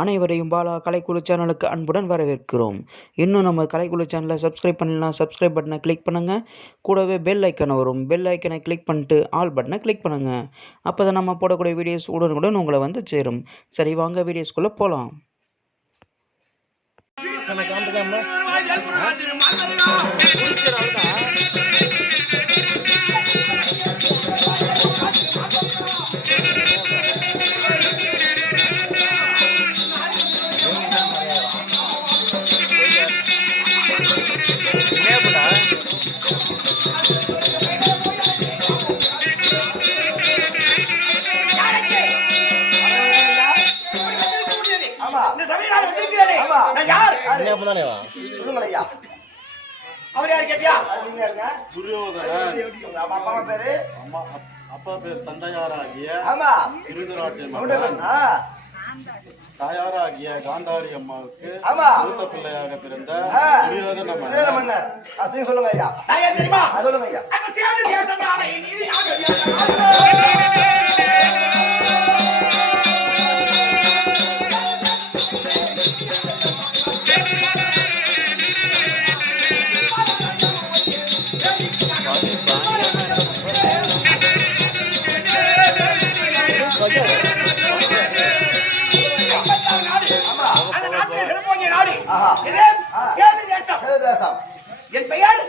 அனைவரையும் பாலா கலைக்குழு சேனலுக்கு அன்புடன் வரவேற்கிறோம். இன்னும் நம்ம கலைக்குழு சேனலை சப்ஸ்கிரைப் பண்ணலாம், சப்ஸ்கிரைப் பட்டனை கிளிக் பண்ணுங்கள். கூடவே பெல் ஐக்கனை வரும், பெல் ஐக்கனை கிளிக் பண்ணிட்டு ஆல் பட்டனை கிளிக் பண்ணுங்கள். அப்போ தான் நம்ம போடக்கூடிய வீடியோஸ் உடனுக்குடன் உங்களை வந்து சேரும். சரி, வாங்க வீடியோஸ்குள்ளே போகலாம். அப்பா பேர் தந்தையாராகிய தாயாராகிய காந்தாரி அம்மாவுக்கு மூத்த பிள்ளையாக பிறந்த துரியோதன மன்னர். சொல்லுங்க ஐயா. சொல்லுங்க ஐயா. என் பெயர்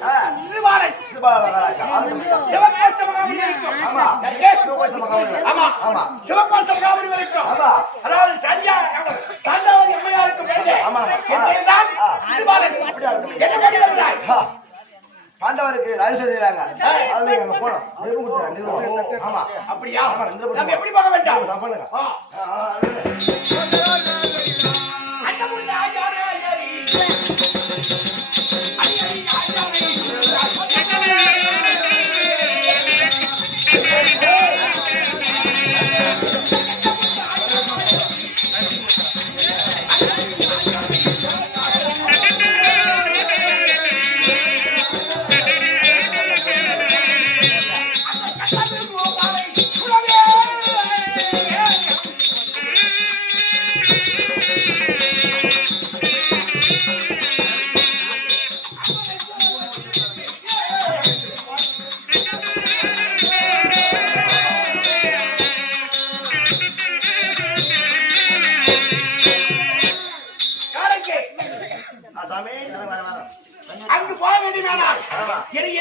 அதாவது சஞ்சா தந்தாவதி அம்மையாருக்கு பாண்டவருக்கு ராஜசேரி செய்யறாங்க. போனோம். ஆமா, அப்படியா? எப்படி பார்க்க வேண்டாம்? அங்கு போக வேண்டியதானால்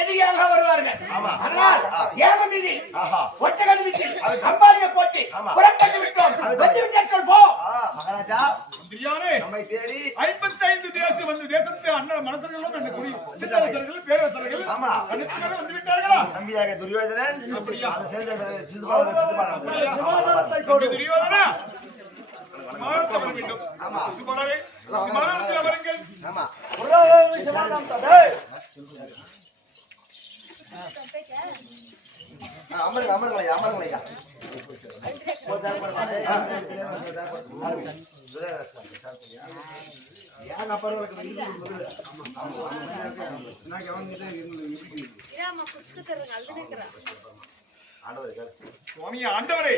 எதிரியாக வருவார்கள். அம்பாலியை போட்டு புறப்பட்டு விட்டோம். போ மகாராஜா, நம்மை தேடி 55 தேசம் வந்து தேசத்தை அண்ணன் மனசர்களும் என்ன குறி சித்தரசர்கள் பேரரசர்கள் வந்து விட்டார்களா? நம்பியாக துரியோதனன் துரியோதனா ஆண்டவரே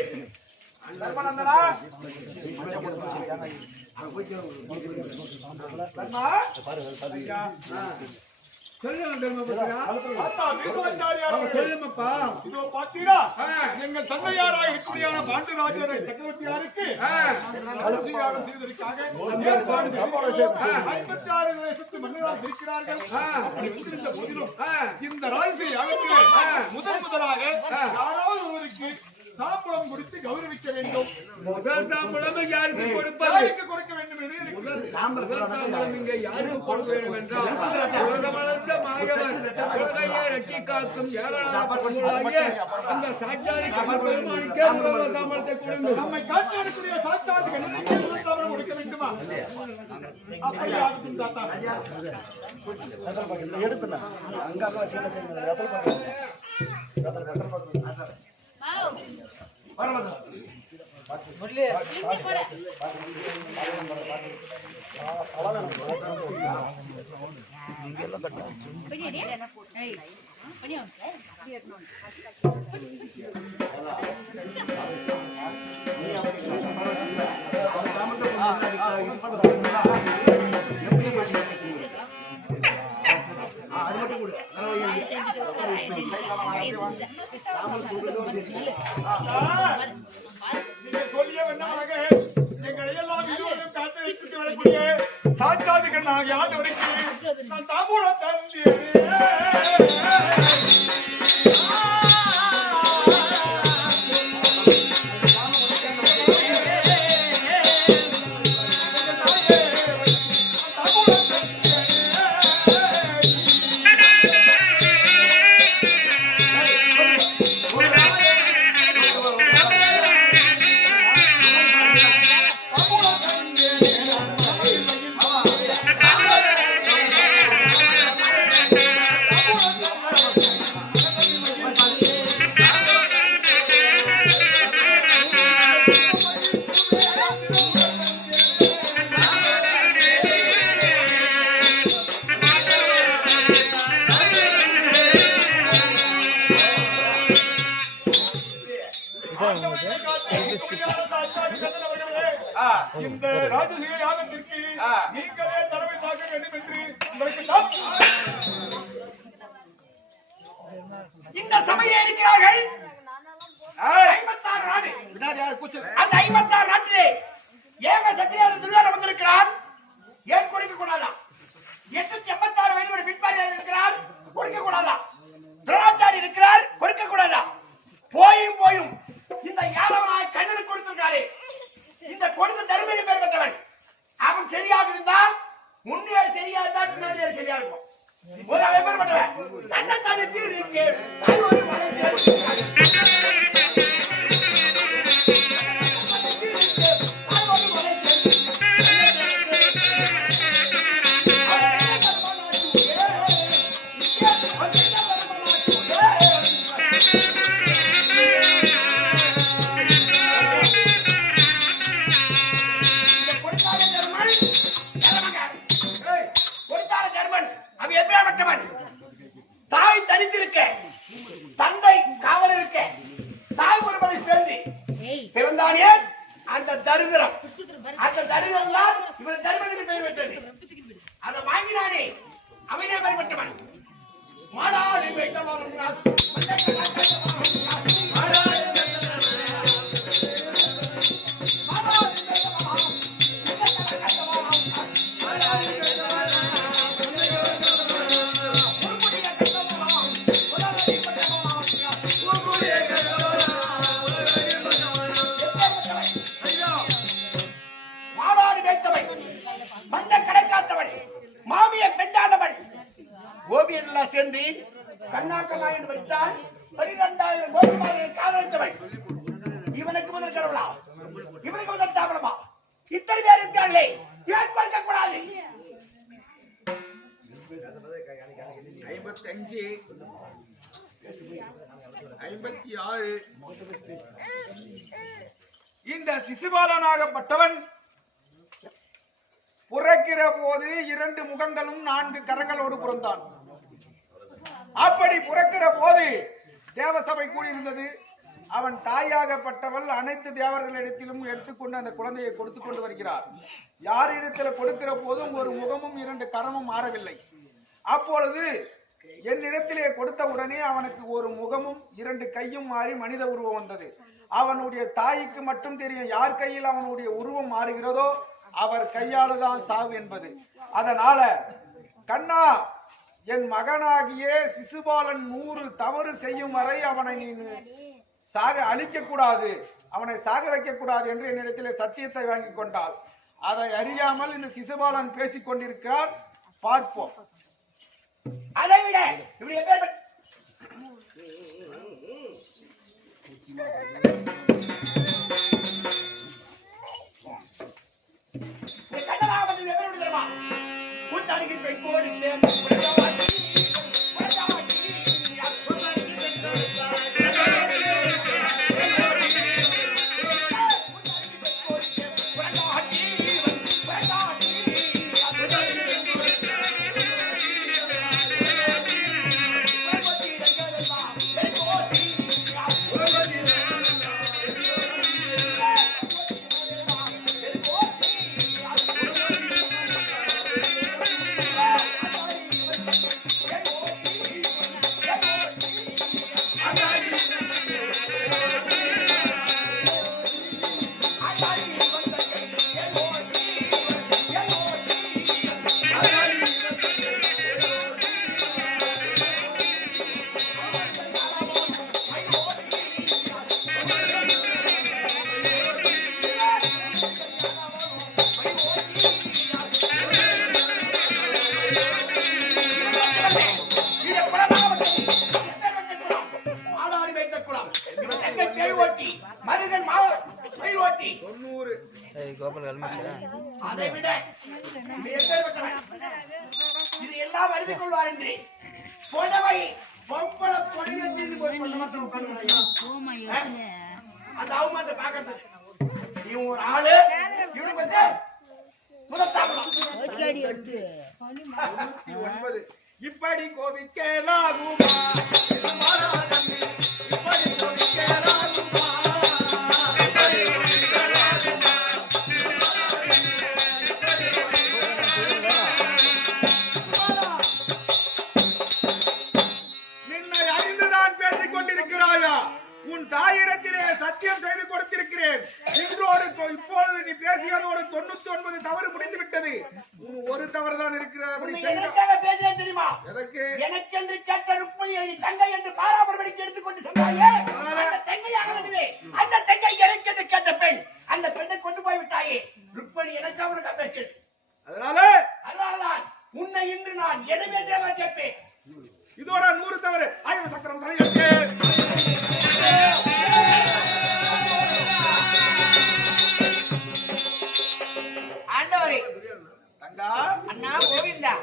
எங்கள் தந்தையாராக இப்படியான பாண்டுராஜரை சக்கரவர்த்தியாருக்கு செய்வதற்காக 56 தேசத்து மன்னராக இருக்கிறார்கள். இந்த ராஜ்ய யாகத்திலே முதலாக யாராவது ஒருவருக்கு சாம்பளம் கொடுத்து கௌரவிக்க வேண்டும். முதல் சாம்பளம் யாருக்கு கொடுப்பது? கொடுக்க வேண்டும் என்று சாம்பளம் இங்கே யாருக்கு கொடுக்க வேண்டும் என்றால் ரட்டி காக்கும் அந்த சாட்சாதிக்கு நம்மை காட்டாடக்கூடிய சாட்சாதிக்கு கொடுக்க வேண்டுமா? அப்படி யாருக்கும் தாத்தா ஆ நீங்க சொல்லிய வண்ணமாக எங்களை எல்லாம் இதுவரையும் காத்து வைத்து வரக்கூடிய சாட்சாதிகள் நாங்கள் ஆண்டவருக்கு நான் தாம்பூலம் இந்த ராஜசீக யாகத்திற்கு நீங்களே தலைமை தாக்க வேண்டும் என்று உங்களுக்கு இந்த சபையிலே இருக்கிறார்கள் 56 நாடு. அந்த 56 நாட்டிலே ஏக சத்திரியார் துரியோதனன் வந்திருக்கிறார். ஏன் கொடுக்க கூடாதா? 886 வயது பின்பாரியார் இருக்கிறார். கொடுக்க கூடாதா? துரோணாச்சாரி இருக்கிறார். கொடுக்க கூடாதா? போயும் இந்த யாதவனாய் கண்ணனுக்கு கொடுத்திருக்காரு. இந்த கொடுத்த தர்மனை பேர் பெற்றவன். அவன் சரியாக இருந்தால் முன்னே சரியாக தான் பின்னாடி சரியா இருக்கும். ஒரு அவன் பேர் பெற்றவன் கண்ணத்தானே தீர்க்கு ஒரு தாய் தனித்திருக்க, தந்தை காவல் இருக்க, தாய் ஒருவரை சேர்ந்து பிறந்தானே அந்த தரித்திரம். அந்த தரித்திரம் தான் இவன் தர்மனுக்கு பெயர் பெற்றது. அதை வாங்கினானே அவனே பெயர் பெற்றவன். மாடாடி வைத்தவன் சேர்ந்து கண்ணாக்கண்ணா என்று வைத்தால் 12,000 கோடிமார்களை காதலித்தவன். இவனுக்கு முதல் கடவுளா? இவனுக்கு முதல் தாபனமா? இத்தனை பேர் இருக்காங்களே, ஏன் கொடுக்க கூடாது? 55 56 இந்த சிசுபாலனாகப்பட்டவன் பிறக்கிற போது 2 முகங்களும் 4 கரங்களோடு பிறந்தான். அப்படி பிறக்கிற போது தேவசபை கூடியிருந்தது. அவன் தாயாகப்பட்டவள் அனைத்து தேவர்களிடத்திலும் எடுத்துக்கொண்டு அந்த குழந்தையை கொடுத்து கொண்டு வருகிறார். யாரிடத்தில் கொடுக்கிற போதும் ஒரு முகமும் 2 கரமும் மாறவில்லை. அப்பொழுது என்னிடத்திலே கொடுத்த உடனே அவனுக்கு ஒரு முகமும் 2 கையும் மாறி மனித உருவம் வந்தது. அவனுடைய தாய்க்கு மட்டும் தெரியும் யார் கையில் அவனுடைய உருவம் மாறுகிறதோ அவர் கையாளுதான் சாவு என்பது. அதனால கண்ணா, என் மகனாகிய சிசுபாலன் 100 தவறு செய்யும் வரை அவனை நீ சாக அழிக்க கூடாது, அவனை சாக வைக்க கூடாது என்று என்னிடத்திலே சத்தியத்தை வாங்கி கொண்டாள். அதை அறியாமல் இந்த சிசுபாலன் பேசிக் கொண்டிருக்கிறார். பார்ப்போம். அதை விட இப்படி அதை விட இது எப்பேற்பட்டவன்? இது எல்லாம் அறிந்து கொள்வார் என்று புடவை பொம்பள பொடியை தீர்ந்து போய் கொஞ்ச மாசம் உட்கார்ந்து அந்த அவமானத்தை பார்க்கறது நீ ஒரு ஆளு இவனுக்கு வந்து முதத்தாமலாம் இப்படி கோபிக்கலாகுமா இப்படி கோபிக்கலாகுமா நின்னை அறிந்துதான் பேசிக் கொண்டிருக்கிறாயா? உன் தாயிடத்திலே சத்தியம் செய்து கொடுத்திருக்கிறேன். இன்றோடு இப்பொழுது நீ பேசியதோடு 99 தவறு முடிந்து விட்டது. ஒரு தவறு தான் இருக்கிறது. பேசுறேன் தெரியுமா? எதற்கு? எனக்கென்று கேட்ட ருக்மணியை நீ தங்கை என்று பாராபரமணிக்கு எடுத்துக்கொண்டு சொன்னாயே, அந்த தங்கையாக அந்த தங்கை எனக்கென்று கேட்ட பெண், அந்த பெண்ணை கொண்டு போய் விட்டாயே. ருக்மணி எனக்கு அவனுக்கு பேச்சு. அதனாலதான் உன்னை இன்று நான் எதுவே கேட்பேன். இதோட 100 தவறு. ஆயுத சக்கரம் தலையெழுத்து. ஆண்டவரே, தங்கா அண்ணா கோவிந்தா,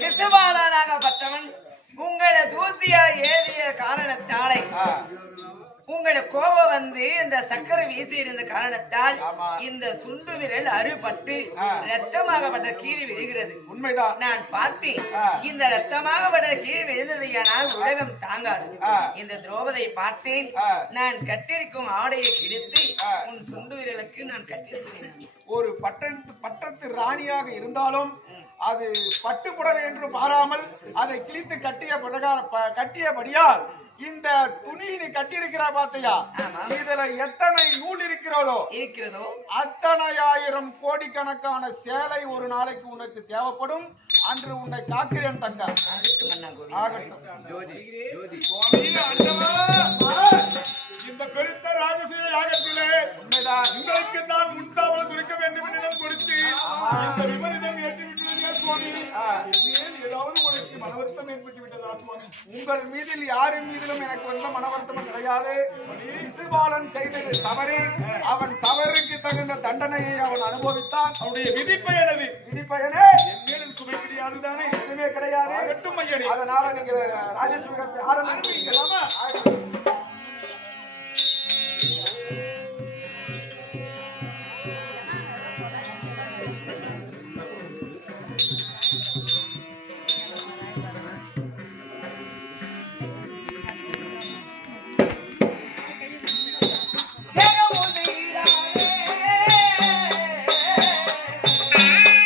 சிசுபாலனாகப்பட்டவன் உங்களை தூசியா ஏறிய காரணத்தாலே உங்களை கோபம் வந்து இந்த சக்கரை வீசி இருந்த காரணத்தால் இந்த சுண்டு விரல் அறுபட்டு ரத்தமாகப்பட்ட கீழே விழுகிறது. உண்மைதான். நான் பார்த்தேன். இந்த ரத்தமாகப்பட்ட கீழே விழுந்தது ஆனால் உலகம் தாங்காது. இந்த திரௌபதியை பார்த்தேன். நான் கட்டிருக்கும் ஆடையை கிழித்து உன் சுண்டு விரலுக்கு நான் கட்டியிருக்கிறேன். ஒரு பட்டத்து ராணியாக இருந்தாலும் அது பட்டு புடவை என்று பாராமல் அதை கிழித்து கட்டியபடியால் இந்த துணி நீ கட்டியிருக்கிறா பாத்தையா? இதுல எத்தனை நூல் இருக்கிறதோ அத்தனை ஆயிரம் கோடிக்கணக்கான சேலை ஒரு நாளைக்கு உனக்கு தேவைப்படும். அன்று உன்னை காக்கிறேன் தங்கா. இந்த பெருத்த ராஜசூய யாகத்திலே உண்மைதான் உங்களுக்கு நான் முன்தாவல் குறிக்க வேண்டும் என்று கொடுத்து இந்த விபரீதம் ஏற்றுவிட்டீர்கள் சுவாமி. ஏதாவது உங்களுக்கு மனவருத்தம் ஏற்பட்டு விட்டதா சுவாமி? உங்கள் மீதில் யாரின் மீதிலும் எனக்கு வந்த மனவருத்தமும் கிடையாது. சிசுபாலன் செய்தது தவறு. அவன் தவறுக்கு தகுந்த தண்டனையை அவன் அனுபவித்தான். அவனுடைய விதிப்பயனது. விதிப்பயனே என் மேலும் சுமை கிடையாது தானே? எதுவுமே கிடையாது. அதனால நீங்க ராஜசூயத்தை ஆரம்பிக்கலாமா?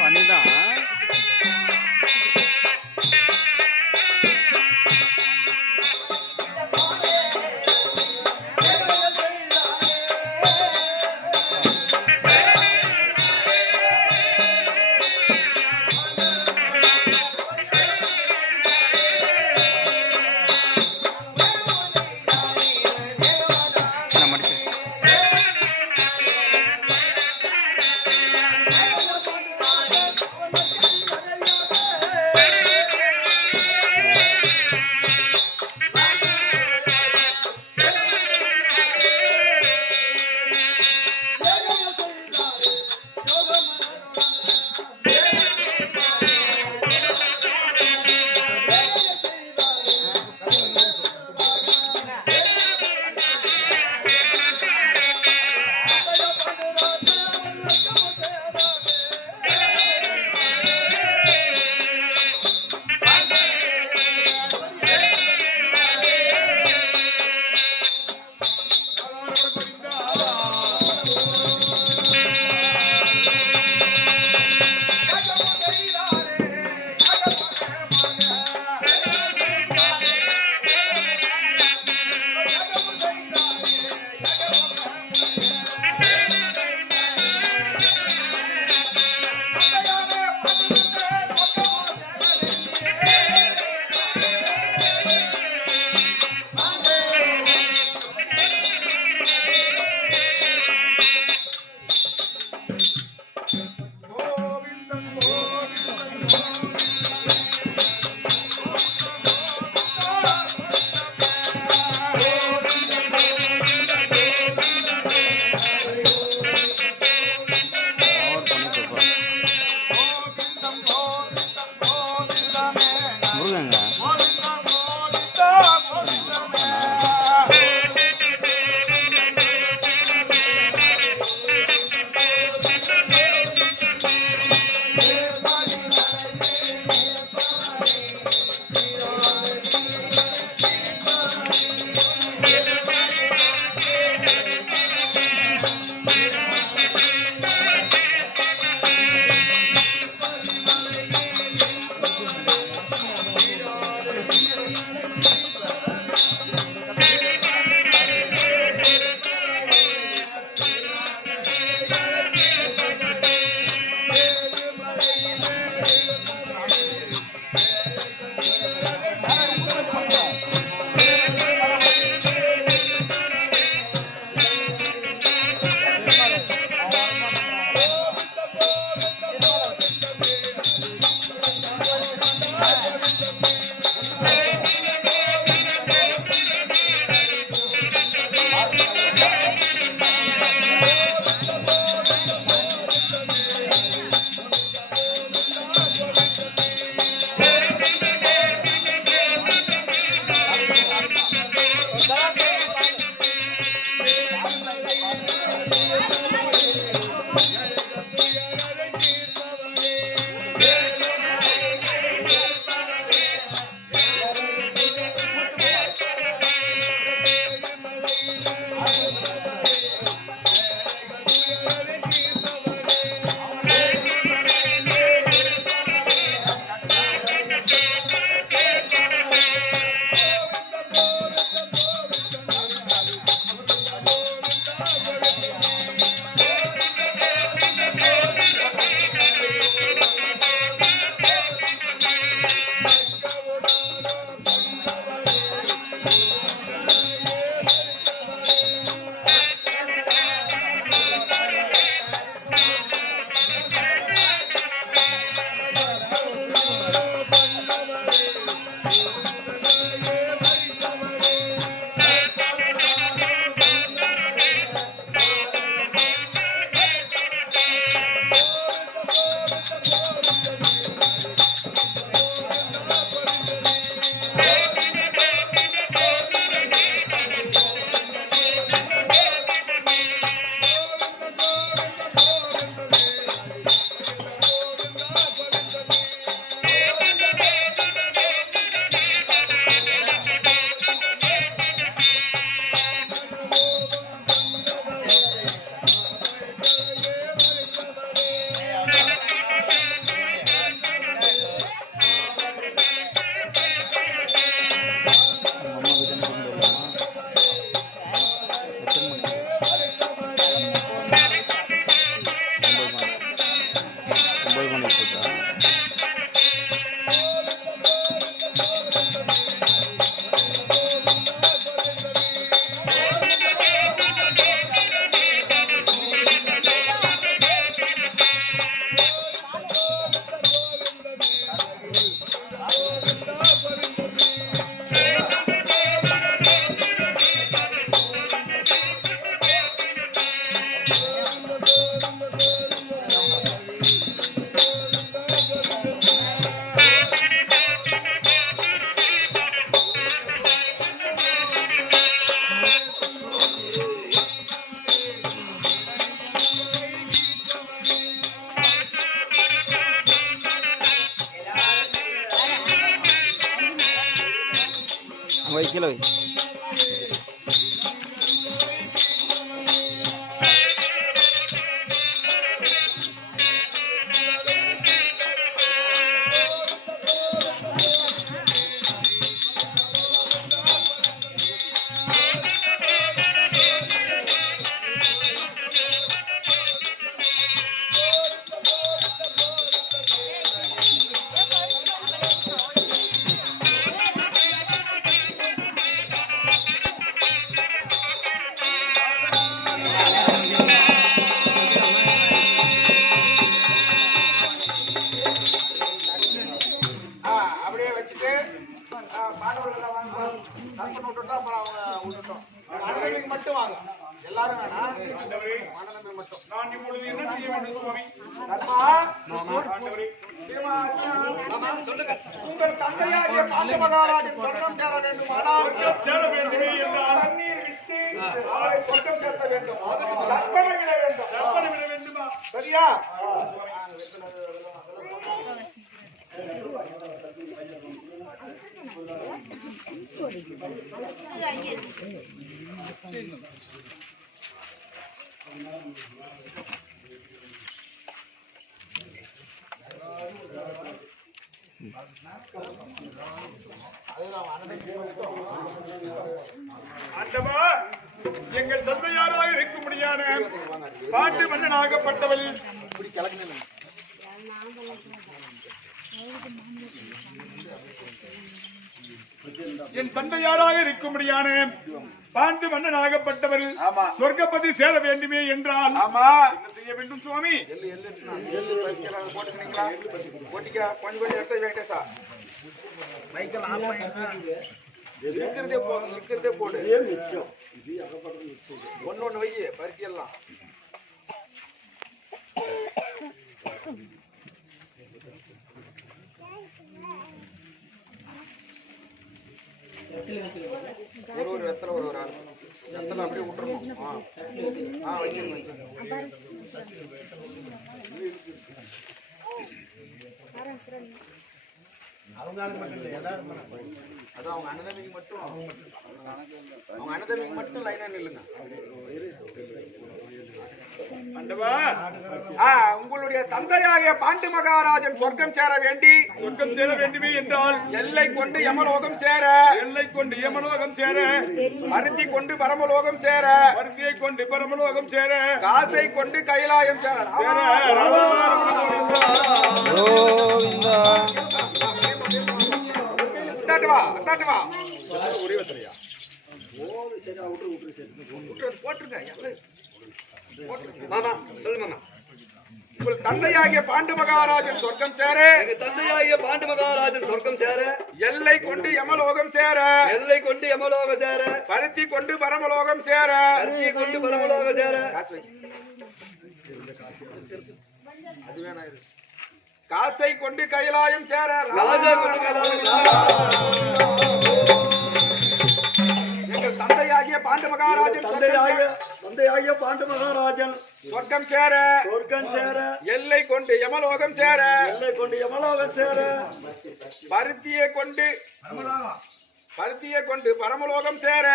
பணிதான் வைக்கல வை அப்படியே வச்சுட்டு பாண்டவர்கள் வாங்க கற்பனை விட்டுட்டோம் அப்புறம் அவங்க விட்டுட்டோம் மனநம்பிக்கை மட்டும் வாங்க எல்லாரும் வேணாம் மனநம்பிக்கை மட்டும் நான் இப்பொழுது என்ன செய்ய வேண்டும் சுவாமி? ஆண்டவரே, சொல்லுங்க உங்கள் தந்தையாகிய பாண்ட மகாராஜன் சொர்க்கம் சேர வேண்டுமானால் சேர வேண்டுமே என்றால் தண்ணீர் விட்டு அவரை சொர்க்கம் சேர்த்த வேண்டும் கற்பனை விட வேண்டும் கற்பனை விட வேண்டுமா? சரியா ஆண்டவா, எங்கள் தந்தையாராக இருக்கும்படியான பாட்டு மன்னனாகப்பட்டவள் என் தந்தையாராக இருக்கும்படியான பாண்டு மன்னனாகப்பட்டவர் சொர்க்கப்பதி சேர வேண்டுமே என்றால் ஆமா என்ன செய்ய வேண்டும் சுவாமி? போட்டிக்க கொஞ்சம் கொஞ்சம் எடுத்து வெங்கடேசா மைக்கெல்லாம் ஆஃப் பண்ணிட்டு இருக்கிறதே போடு ஒன்னு வை பருத்தி எல்லாம் ஒரு வெத்தலை ஒரு ஆள் வெத்தலை அப்படியே விட்டுருணும் வைக்கணும் அவங்க ஆளுக்கு மட்டும் இல்லை, எல்லாரும் அதான் அவங்க அண்ணன் தம்பிக்கு மட்டும் அவங்க அண்ணன் தம்பிக்கு மட்டும் லைனா நில்லுங்க. உங்களுடைய தந்தையாகிய பாண்டு மகாராஜன் சொர்க்கம் சேர வேண்டுமே என்றால் எல்லை கொண்டு யமலோகம் சேர பருத்தி கொண்டு பரமலோகம் சேர காசை கொண்டு கைலாயம் சேர மாமா சொல்லு மாமா. உங்கள் தந்தையாகிய பாண்டு மகாராஜன் சொர்க்கம் சேர எல்லை கொண்டு யமலோகம் சேர பருத்தி கொண்டு பரமலோகம் சேர காசை கொண்டு கைலாயம் சேர எங்கள் தந்தையாகிய பாண்டு மகாராஜன் சொர்க்கம் சேர எல்லை கொண்டு யமலோகம் சேர பருத்தியை கொண்டு பரமலோகம் சேர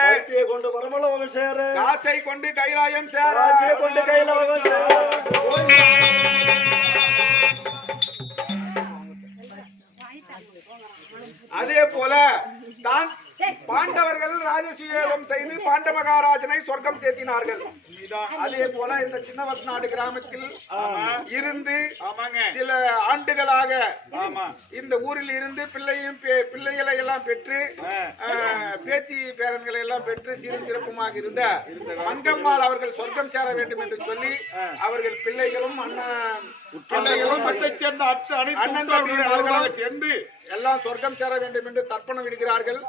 காசை கொண்டு கைலாயம் சேர அதே போல தான் பாண்டவர்கள் ராஜசூயம் செய்து பாண்ட மகாராஜனை சொர்க்கம் சேர்த்தினார்கள். அதே போல இந்த சின்னவசநாடு கிராமத்தில் இருந்து சில ஆண்டுகளாக இந்த ஊரில் இருந்து பிள்ளைகளை எல்லாம் பெற்று பேத்தி பேரன்களை எல்லாம் பெற்று சீரும் சிறப்புமாக இருந்த மங்கம்மாள் அவர்கள் சொர்க்கம் சேர வேண்டும் என்று சொல்லி அவர்கள் பிள்ளைகளும் சேர்ந்து எல்லாம் சொர்க்கம் சேர வேண்டும் என்று தர்ப்பணம் விடுகிறார்கள்.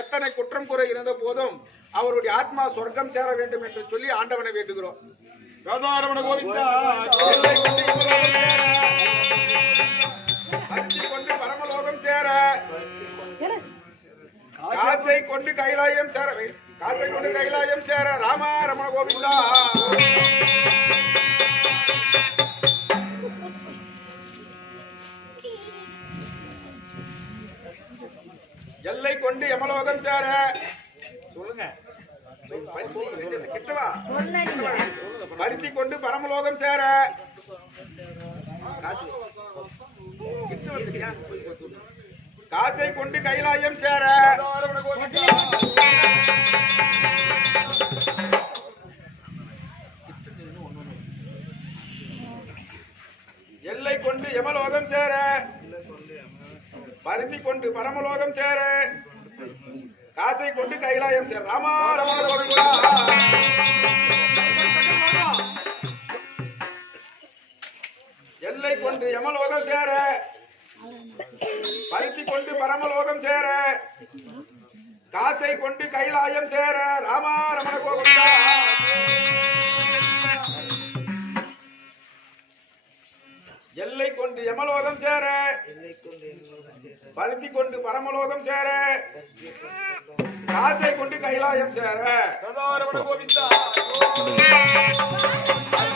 எத்தனை குற்றம் குறை இருந்த போதும் அவருடைய ஆத்மா சொர்க்கம் சேர வேண்டும் என்று சொல்லி ஆண்டவனை வேண்டுகிறோம். கொண்டு பரமலோகம் சேர காசை கொண்டு கைலாயம் சேர ராமா ரமண கோவிந்தா. எல்லை கொண்டு யமலோகம் சேர சொல்லுங்க கிட்டவா பருத்தி கொண்டு பரமலோகம் சேர காசை கொண்டு கைலாயம் சேர எல்லை கொண்டு யமலோகம் சேர பருத்தி கொண்டு பரமலோகம் சேர காசை கொண்டு கைலாயம் சேர ராமா ரமண கோவிந்தா. எல்லை கொண்டு யமலோகம் சேர பருத்தி கொண்டு பரமலோகம் சேர காசை கொண்டு கைலாயம் சேர ராமா ரமண கோவிந்தா. எல்லை கொண்டு யமலோகம் சேர பருத்தி கொண்டு பரமலோகம் சேர காசை கொண்டு கைலாயம் சேர கோவிந்தா.